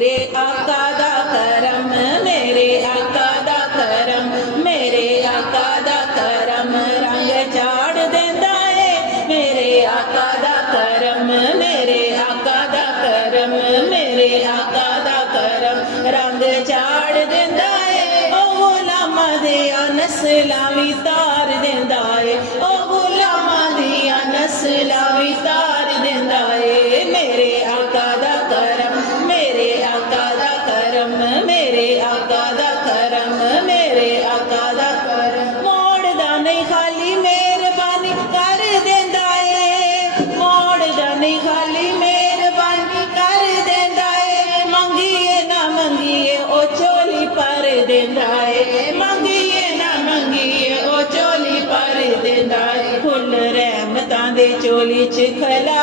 मेरे आका दा करम, मेरे आका दा करम, मेरे आका दा करम रंग चाड़ देंदा है। मेरे आका दा करम, मेरे आका दा करम, मेरे आका दा करम रंग चाड़ देंदा है। ओ गुलामा दिया नस्लां वी तार देंदा है, ओ गुलामा दिया नस्लां वी तार देंदा है। मेरे आका दा करम, मेरे आका दा करम, मेरे आका दा करम, मेरे आका दा करम मोड़दा नहीं खाली मेहरबानी कर देंदा है। मोड़दा नहीं खाली मेहरबानी कर देंदा है। मंगिए ना मंगिए ओ चोली पर देंदा है, मंगिए ना मंगिए ओ चोली पर देंदा है। फुल रहमतां दे चोली च खला